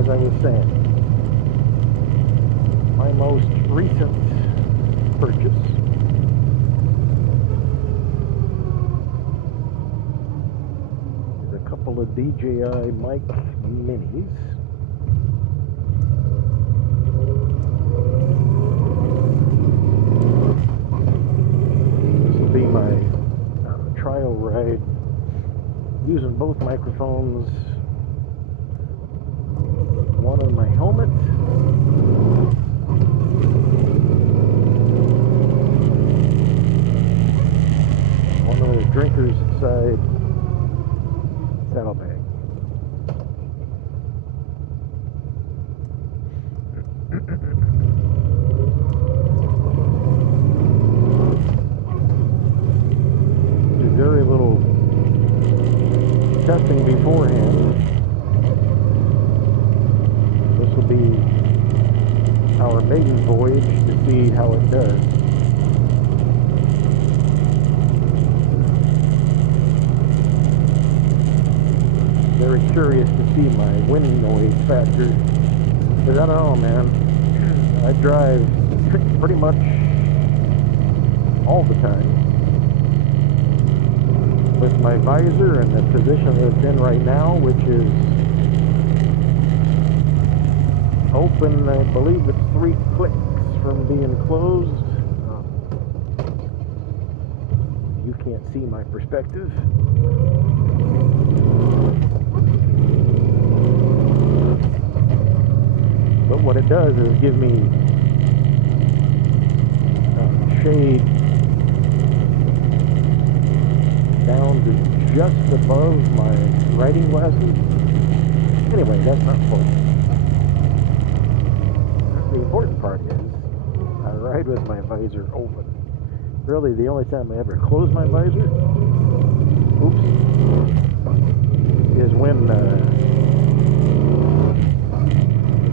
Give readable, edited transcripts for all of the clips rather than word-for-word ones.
as I was saying, my most recent purchase is a couple of DJI mic minis. This will be my trial ride using both microphones, one on my helmet, one on the drinker's side saddlebag. Do very little testing beforehand. This will be our maiden voyage to see how it does. Very curious to see my wind noise factor, because I don't know, man, I drive pretty much all the time with my visor in the position that it's in right now, which is open. I believe it's 3 clicks from being closed. You can't see my perspective. But what it does is give me shade down to just above my riding glasses. Anyway, that's not important. The important part is I ride with my visor open. Really, the only time I ever close my visor, is when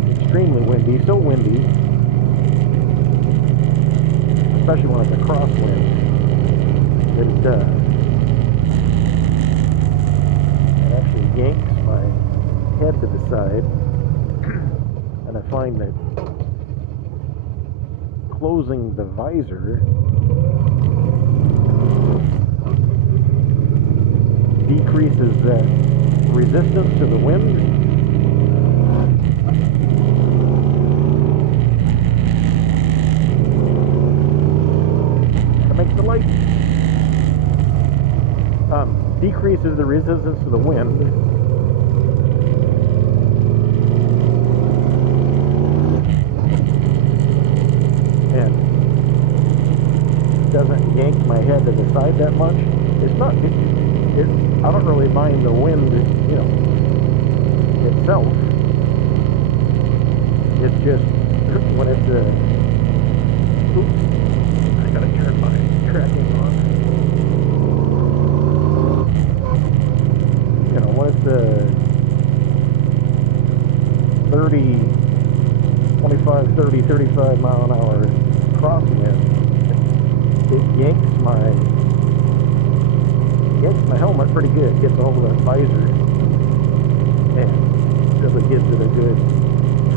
it's extremely windy, so windy, especially when it's a crosswind, that it actually yanks my head to the side, and I find that closing the visor decreases that resistance to the wind. To make the light decreases the resistance to the wind, and doesn't yank my head to the side that much. It's not. I don't really mind the wind, itself. It's just when it's I gotta turn my tracking on. When it's a 35 mile an hour crosswind, it yanks my helmet pretty good. Gets all the visor and really gives it a good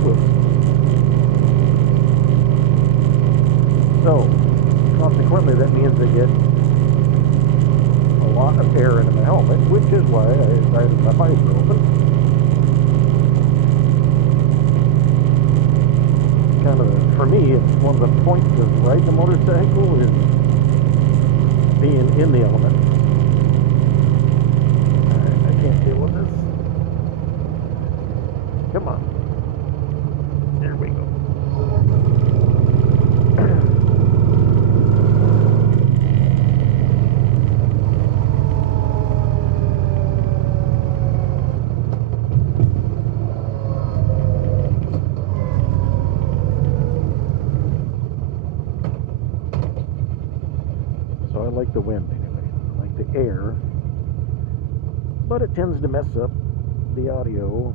twist. So consequently, that means I get a lot of air into my helmet, which is why I ride with my visor open. For me, it's one of the points of riding a motorcycle is being in the elements. Alright, I can't deal with this. Come on. There we go. So I like the wind anyway. I like the air. But it tends to mess up the audio.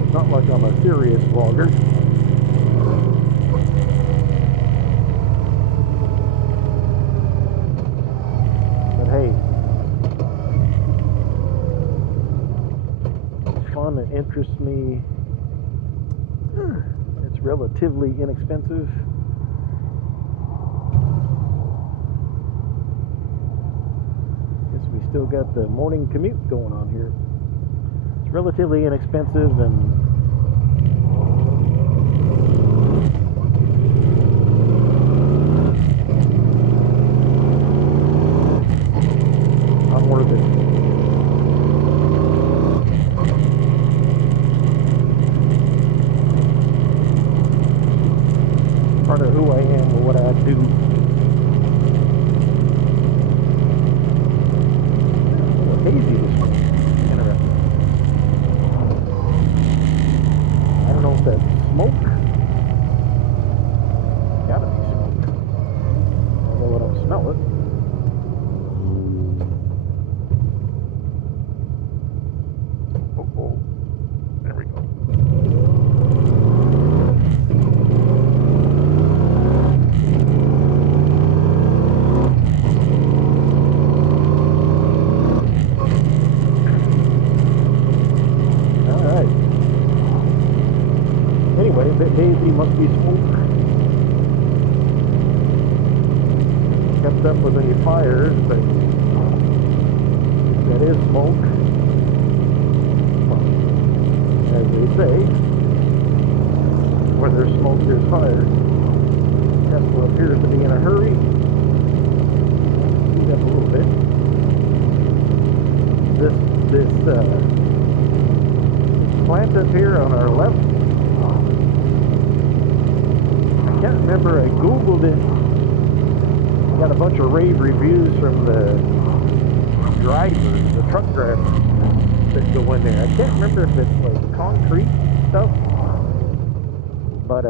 It's not like I'm a serious vlogger. interests me. It's relatively inexpensive. Guess we still got the morning commute going on here. It's relatively inexpensive, and worth it. Part of who I am or what I do. Oh, hazy this one. Interesting. I don't know if that's smoke. Gotta be smoke. Although I don't smell it. There we go. Alright. Anyway, a bit hazy, must be smoke. Kept up with any fires, but if that is smoke, as they say, where there's smoke, there's fire. Tesla appears to be in a hurry. Speed up a little bit. This plant up here on our left, I can't remember, I googled it. I got a bunch of rave reviews from the drivers, the truck drivers that go in there. I can't remember if it's like concrete stuff, but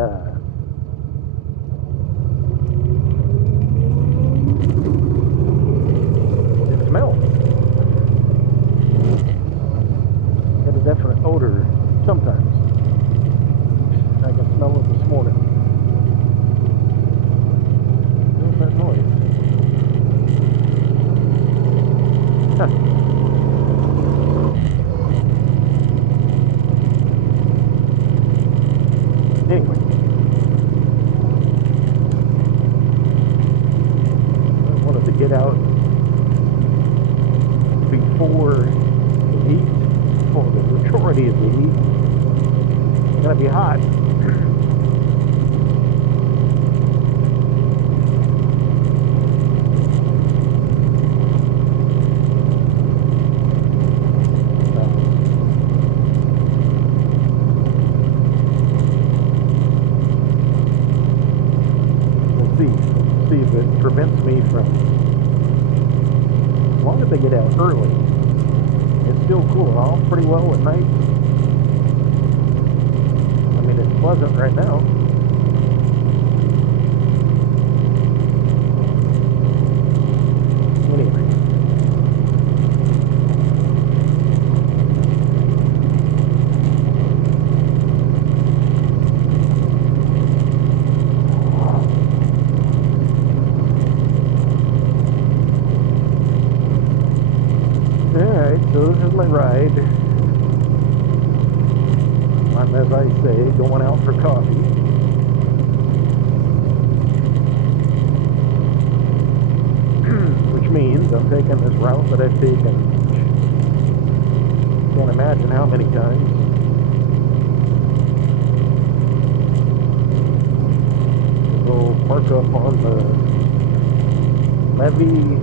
it smells. Got a definite odor sometimes. I can smell it this morning. What's that noise? Huh. Anyway, I wanted to get out before the heat, before the majority of the heat. It's gonna be hot. See if it prevents me from, as long as I get out early, it's still cooling off pretty well at night. I mean, it's pleasant right now. Anyway. So this is my ride. I'm, as I say, going out for coffee. Which means I'm taking this route that I've taken, can't imagine how many times. Go park up on the levee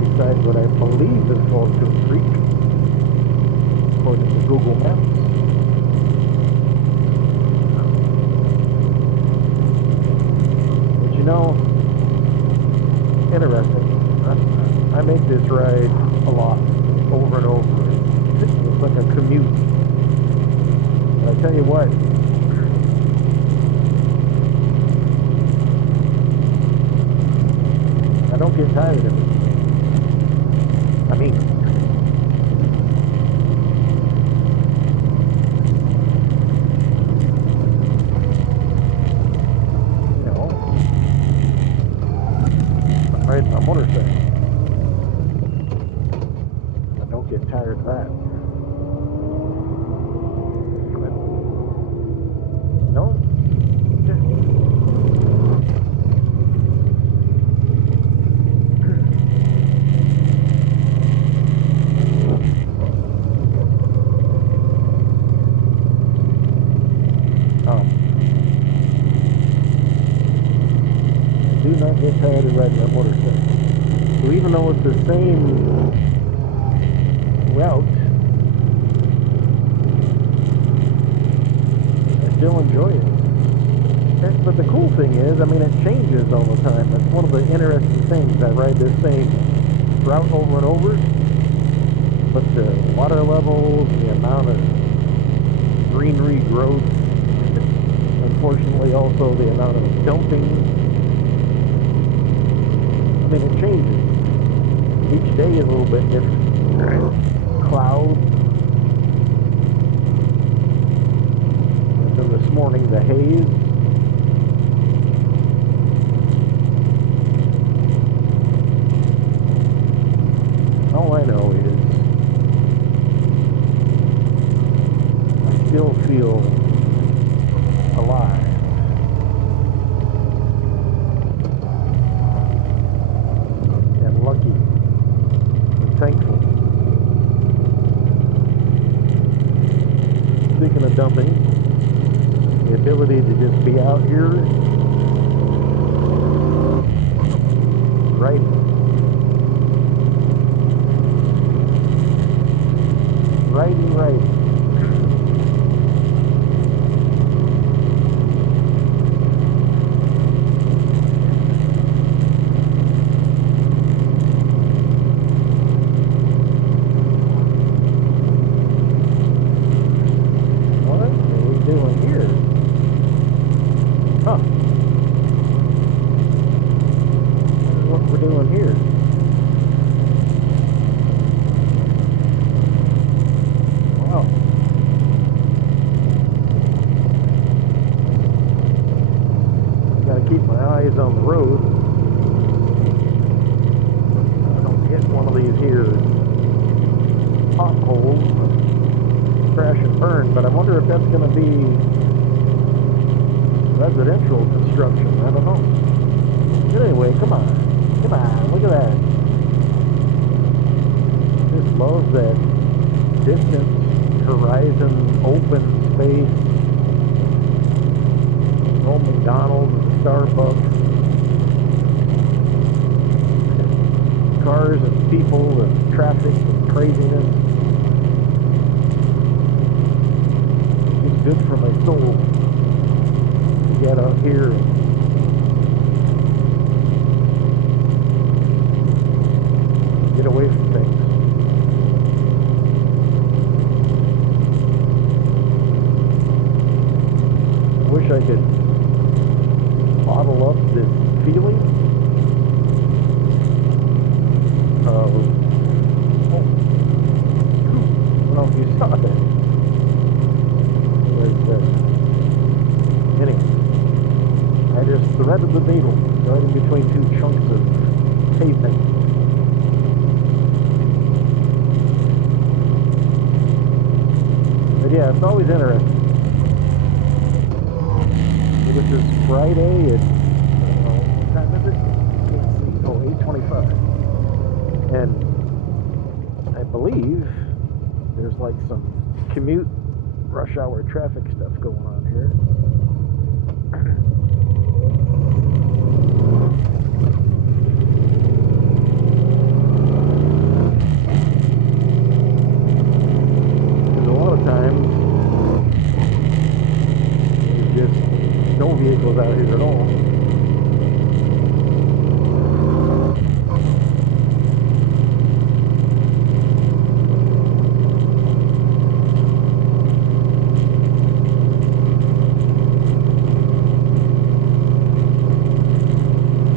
beside what I believe is called Coon Creek, according to Google Maps. But you know, interesting. I make this ride a lot, over and over. It's like a commute. But I tell you what, I don't get tired of it. I mean, you know, I'm riding a motorcycle. I don't get tired of that. riding that motorcycle. So even though it's the same route, I still enjoy it. But the cool thing is, I mean, it changes all the time. That's one of the interesting things. I ride this same route over and over, but the water levels, the amount of greenery growth, unfortunately also the amount of dumping, I mean, it changes. Each day is a little bit different. Right. Clouds. And then this morning, the haze. All I know is I still feel alive. And lucky. And thankful. Speaking of dumping, the ability to just be out here right. Right. What are we doing here? Huh. What we're doing here. Keep my eyes on the road. I don't hit one of these here potholes and crash and burn, but I wonder if that's going to be residential construction. I don't know. But anyway, come on, look at that. Just love that distance, horizon, open space. No McDonald's, Starbucks, cars and people and traffic and craziness. It's good for my soul to get out here and get away from things. I wish I could bottle up this feeling of, I don't know if you saw that. Anyway, I just threaded the needle right in between two chunks of pavement. But yeah, it's always interesting. This is Friday, it's, what time is it? Can't see. Oh, 8:25. And I believe there's like some commute rush hour traffic stuff going on here. Because a lot of times there's just no vehicles out here at all.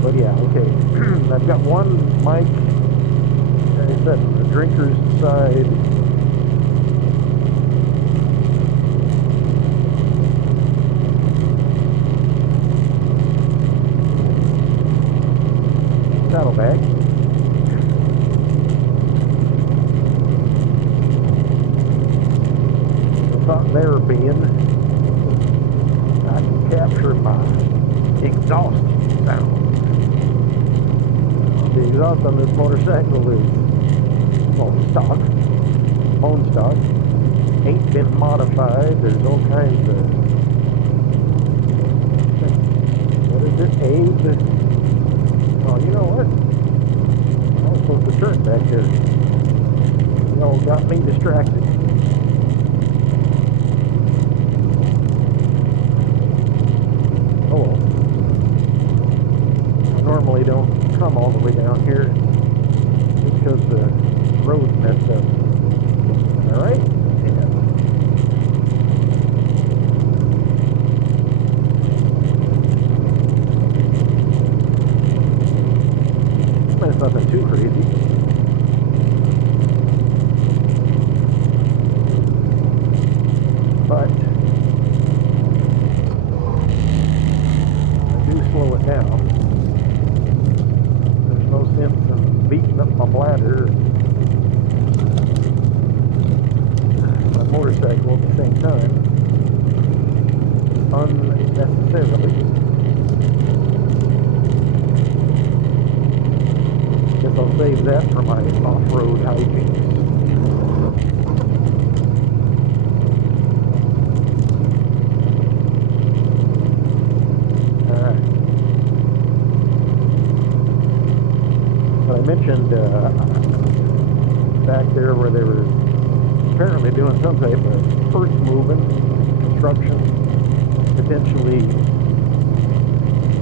But yeah, okay. I've got one mic, like I said, the drinker's side. Saddlebag. The thought there being I can capture my exhaust sound. The exhaust on this motorcycle is stock, bone stock, ain't been modified. There's all kinds of, what is it, Abe? Oh, you know what? I was supposed to turn back there. Y'all got me distracted. Oh well. I normally don't come all the way down here just because the road's messed up. Alright? Yeah. It's nothing too crazy. But I do slow it down. There's no sense in beating up my bladder, my motorcycle at the same time, unnecessarily. Guess I'll save that for my off-road hijinks. But I mentioned back there where they were apparently doing some type of earth moving, construction, potentially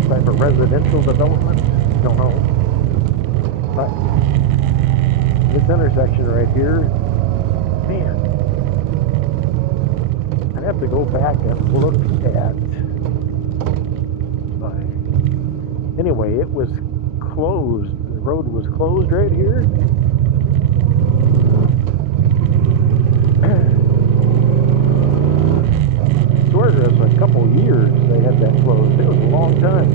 type of residential development. Don't know. But this intersection right here, man, I'd have to go back and look at. Anyway, it was closed. The road was closed right here. I swear it was a couple years they had that closed. It was a long time.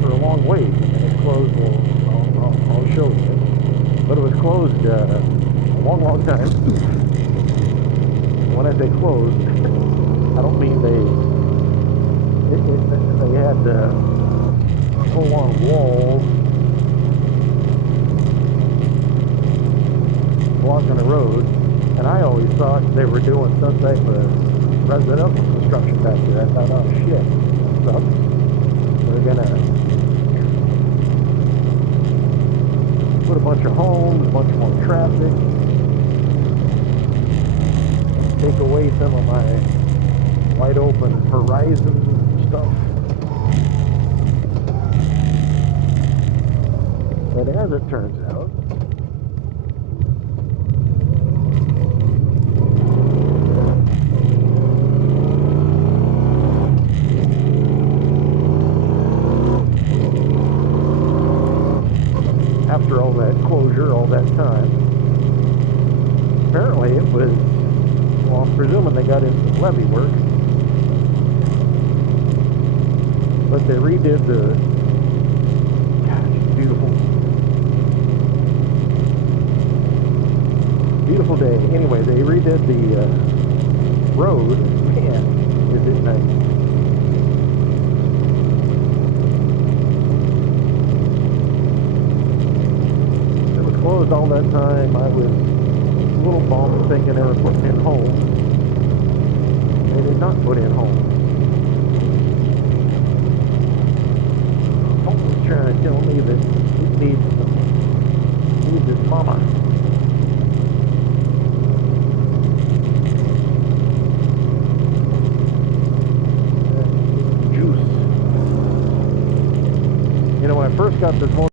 For a long wait. And it's closed. Well, I'll show you. But it was closed a long, long time. When I say closed, I don't mean they had full-on walls blocking the road, and I always thought they were doing some type of residential construction back there. I thought, oh shit, that sucks. They're gonna put a bunch of homes, a bunch more traffic, take away some of my wide open horizon stuff. But as it turns out, after all that closure, all that time, apparently it was, well, I'm presuming they got in some levee work, but they redid the, gosh, beautiful, beautiful day. Anyway, they redid the road. Man, is it nice. It was closed all that time. I was a little bummed thinking they were putting in homes. They did not put in homes. Someone's trying to tell me that it needs his mama. Juice. You know, when I first got this motor